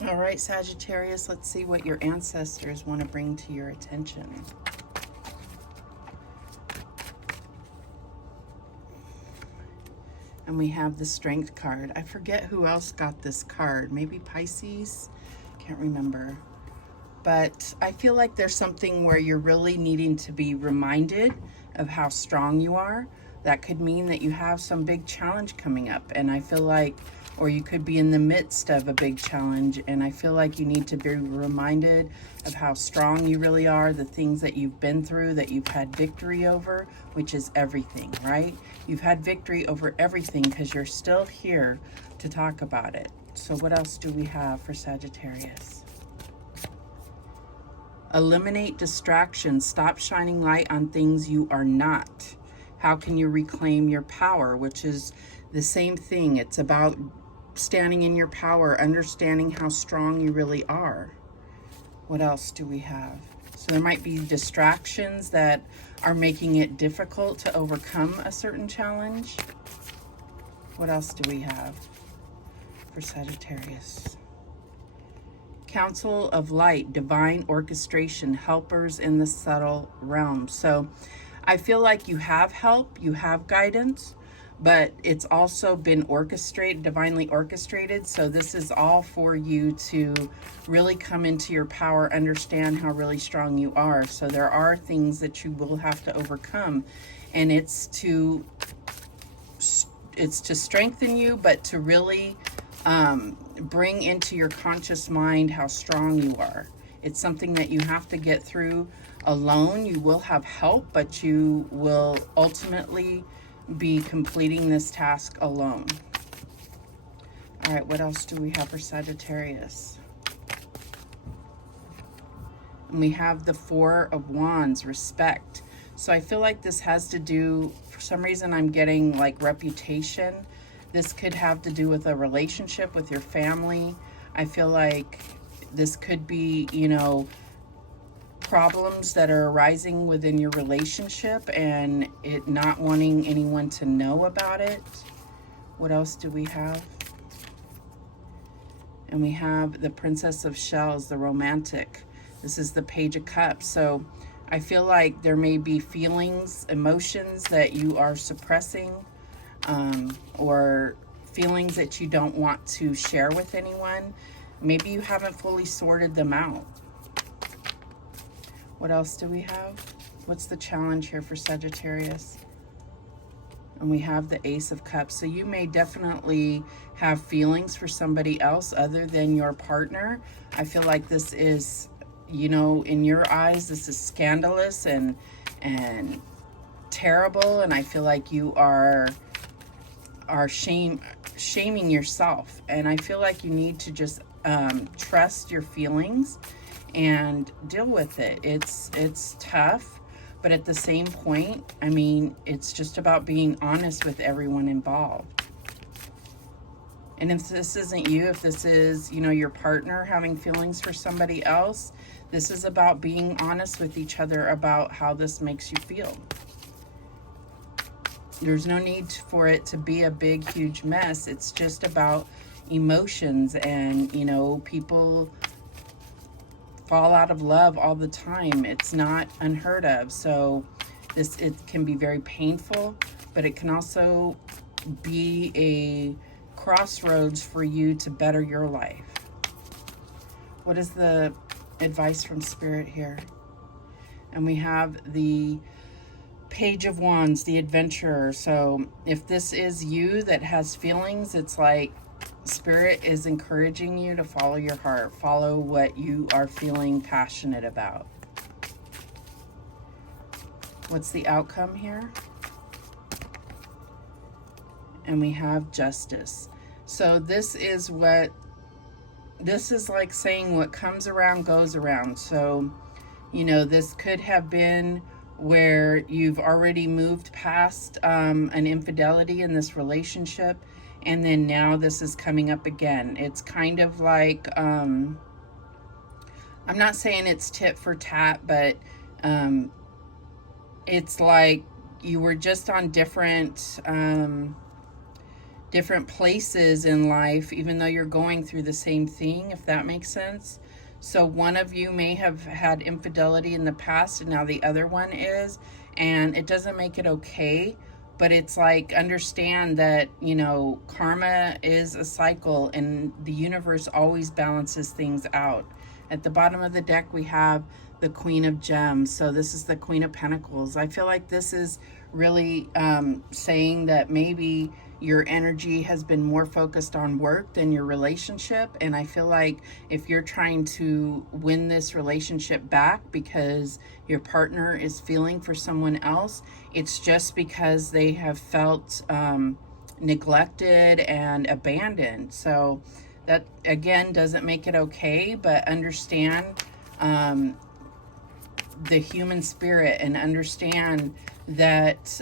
All right, Sagittarius, let's see what your ancestors want to bring to your attention. And we have the Strength card. I forget who else got this card. Maybe Pisces? Can't remember. But I feel like there's something where you're really needing to be reminded of how strong you are. That could mean that you have some big challenge coming up. And I feel like, or you could be in the midst of a big challenge. And I feel like you need to be reminded of how strong you really are, the things that you've been through, that you've had victory over, which is everything, right? You've had victory over everything because you're still here to talk about it. So what else do we have for Sagittarius? Eliminate distractions. Stop shining light on things you are not. How can you reclaim your power? Which is the same thing. It's about standing in your power, understanding how strong you really are. What else do we have? So there might be distractions that are making it difficult to overcome a certain challenge. What else do we have for Sagittarius? Council of Light, divine orchestration, helpers in the subtle realm. So I feel like you have help, you have guidance, but it's also been orchestrated, divinely orchestrated. So this is all for you to really come into your power, understand how really strong you are. So there are things that you will have to overcome, and it's to strengthen you, but to really bring into your conscious mind how strong you are. It's something that you have to get through alone. You will have help, but you will ultimately be completing this task alone. All right, what else do we have for Sagittarius? And we have the Four of Wands, respect. So I feel like this has to do, for some reason I'm getting like reputation. This could have to do with a relationship with your family. I feel like this could be, you know, problems that are arising within your relationship and it not wanting anyone to know about it. What else do we have? And we have the Princess of Shells, the romantic. This is the Page of Cups. So I feel like there may be feelings, emotions that you are suppressing, or feelings that you don't want to share with anyone. Maybe you haven't fully sorted them out. What else do we have? What's the challenge here for Sagittarius? And we have the Ace of Cups. So you may definitely have feelings for somebody else other than your partner. I feel like this is, you know, in your eyes, this is scandalous and terrible. And I feel like you are shaming yourself. And I feel like you need to just trust your feelings and deal with it. It's tough, but at the same point, I mean, it's just about being honest with everyone involved. And if this isn't you, if this is, you know, your partner having feelings for somebody else, this is about being honest with each other about how this makes you feel. There's no need for it to be a big, huge mess. It's just about emotions, and, you know, people fall out of love all the time. It's not unheard of. So it can be very painful, but it can also be a crossroads for you to better your life. What is the advice from Spirit here? And we have the Page of Wands, the adventurer. So if this is you that has feelings, it's like Spirit is encouraging you to follow your heart, follow what you are feeling passionate about. What's the outcome here? And we have Justice. So this is like saying what comes around goes around. So, you know, this could have been where you've already moved past an infidelity in this relationship, and then now this is coming up again. It's kind of like, I'm not saying it's tit for tat, but it's like you were just on different different places in life, even though you're going through the same thing, if that makes sense. So one of you may have had infidelity in the past and now the other one is, and it doesn't make it okay, but it's like, understand that, you know, karma is a cycle and the universe always balances things out. At the bottom of the deck, we have the Queen of Gems. So this is the Queen of Pentacles. I feel like this is really saying that maybe your energy has been more focused on work than your relationship. And I feel like if you're trying to win this relationship back because your partner is feeling for someone else, it's just because they have felt neglected and abandoned. So that, again, doesn't make it okay, but understand the human spirit and understand that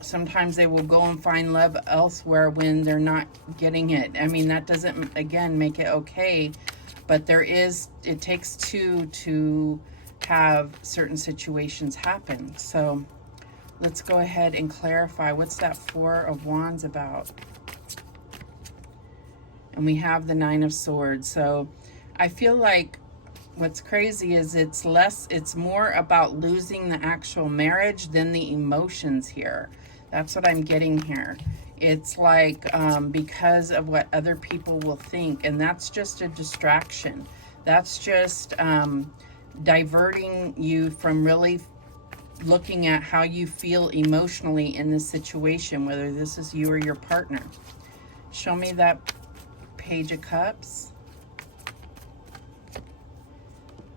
sometimes they will go and find love elsewhere when they're not getting it. I mean, that doesn't, again, make it okay, but there is, it takes two to have certain situations happen. So let's go ahead and clarify. What's that Four of Wands about? And we have the Nine of Swords. So I feel like what's crazy is it's more about losing the actual marriage than the emotions here. That's what I'm getting here. It's like because of what other people will think, and that's just a distraction. That's just diverting you from really looking at how you feel emotionally in this situation, whether this is you or your partner. Show me that Page of Cups.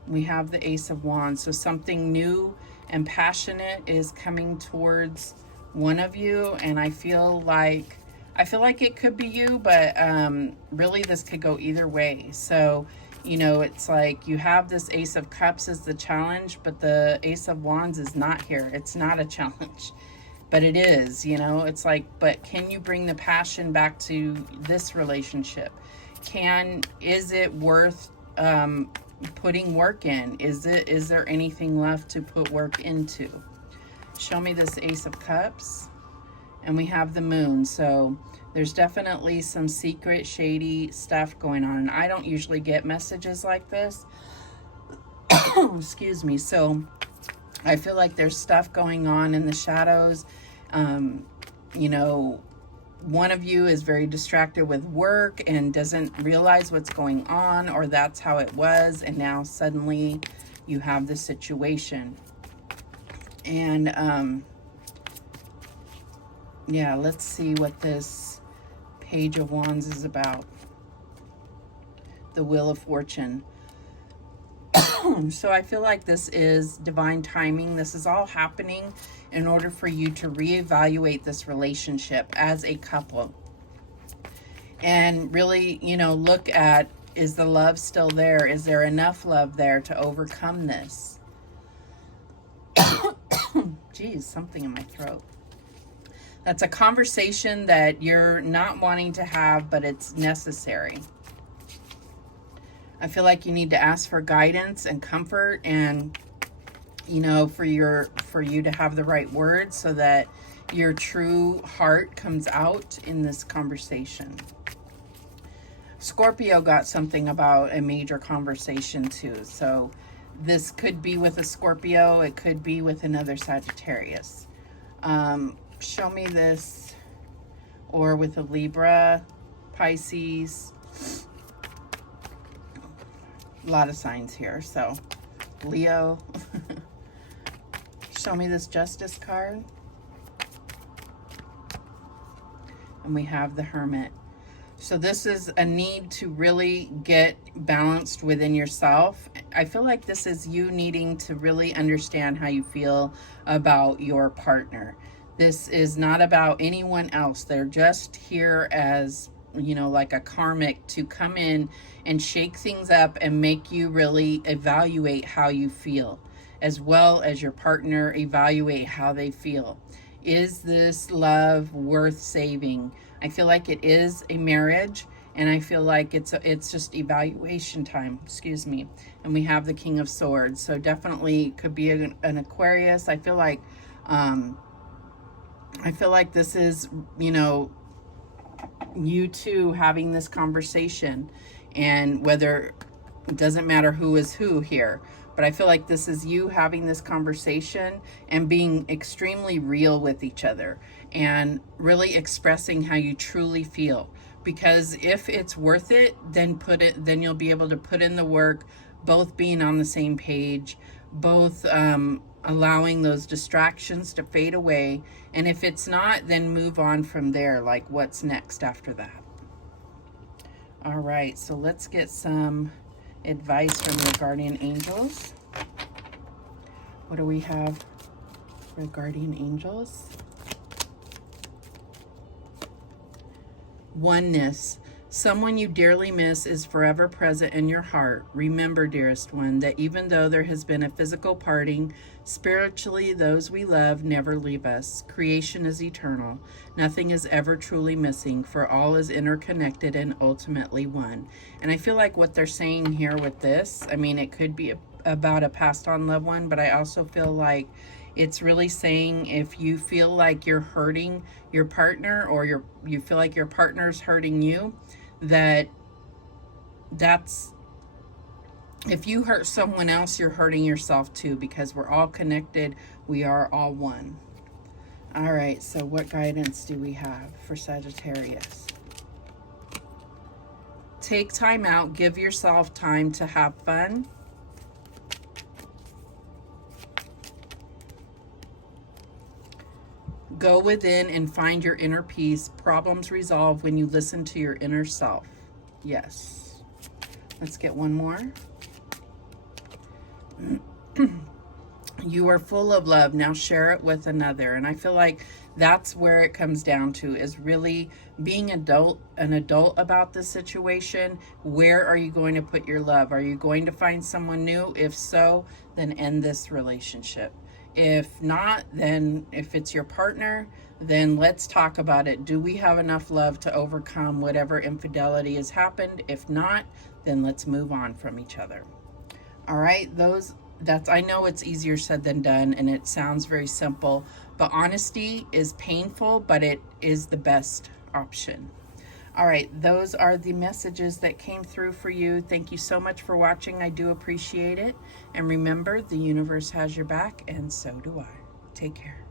We have the Ace of Wands. So something new and passionate is coming towards one of you, and I feel like it could be you, but really this could go either way. So, you know, it's like you have this Ace of Cups as the challenge, but the Ace of Wands is not here. It's not a challenge, but it is, you know. It's like, but can you bring the passion back to this relationship? Is it worth putting work in? Is there anything left to put work into? Show me this Ace of Cups. And we have the Moon. So there's definitely some secret, shady stuff going on. And I don't usually get messages like this. Excuse me. So I feel like there's stuff going on in the shadows. You know, one of you is very distracted with work and doesn't realize what's going on, or that's how it was, and now suddenly you have this situation. And yeah, let's see what this Page of Wands is about. The Wheel of Fortune. So I feel like this is divine timing. This is all happening in order for you to reevaluate this relationship as a couple. And really, you know, look at, is the love still there? Is there enough love there to overcome this? Geez, something in my throat. That's a conversation that you're not wanting to have, but it's necessary. I feel like you need to ask for guidance and comfort, and you know, for you to have the right words so that your true heart comes out in this conversation. Scorpio got something about a major conversation too. So this could be with a Scorpio. It could be with another Sagittarius. Show me this, or with a Libra, Pisces. A lot of signs here. So Leo. Show me this Justice card. And we have the Hermit. So this is a need to really get balanced within yourself. I feel like this is you needing to really understand how you feel about your partner. This is not about anyone else. They're just here as, you know, like a karmic to come in and shake things up and make you really evaluate how you feel, as well as your partner evaluate how they feel. Is this love worth saving? I feel like it is a marriage, and I feel like it's just evaluation time. Excuse me. And we have the King of Swords. So definitely could be an Aquarius. I feel like this is, you know, you two having this conversation, and whether, it doesn't matter who is who here, but I feel like this is you having this conversation and being extremely real with each other and really expressing how you truly feel. Because if it's worth it, then you'll be able to put in the work, both being on the same page, both allowing those distractions to fade away. And if it's not, then move on from there. Like, what's next after that? All right, so let's get some advice from your guardian angels. What do we have for guardian angels? Oneness. Someone you dearly miss is forever present in your heart. Remember, dearest one, that even though there has been a physical parting, spiritually those we love never leave us. Creation is eternal. Nothing is ever truly missing, for all is interconnected and ultimately one. And I feel like what they're saying here with this, I mean, it could be about a passed on loved one, but I also feel like it's really saying if you feel like you're hurting your partner, or you feel like your partner's hurting you, that's if you hurt someone else, you're hurting yourself too, because we're all connected. We are all one. All right, so what guidance do we have for Sagittarius? Take time out. Give yourself time to have fun. Go within and find your inner peace. Problems resolve when you listen to your inner self. Yes. Let's get one more. You are full of love. Now share it with another. And I feel like that's where it comes down to, is really being an adult about the situation. Where are you going to put your love? Are you going to find someone new? If so, then end this relationship. If not, then if it's your partner, then let's talk about it. Do we have enough love to overcome whatever infidelity has happened? If not, then let's move on from each other. All right, I know it's easier said than done, and it sounds very simple, but honesty is painful, but it is the best option. All right, those are the messages that came through for you. Thank you so much for watching. I do appreciate it. And remember, the universe has your back, and so do I. Take care.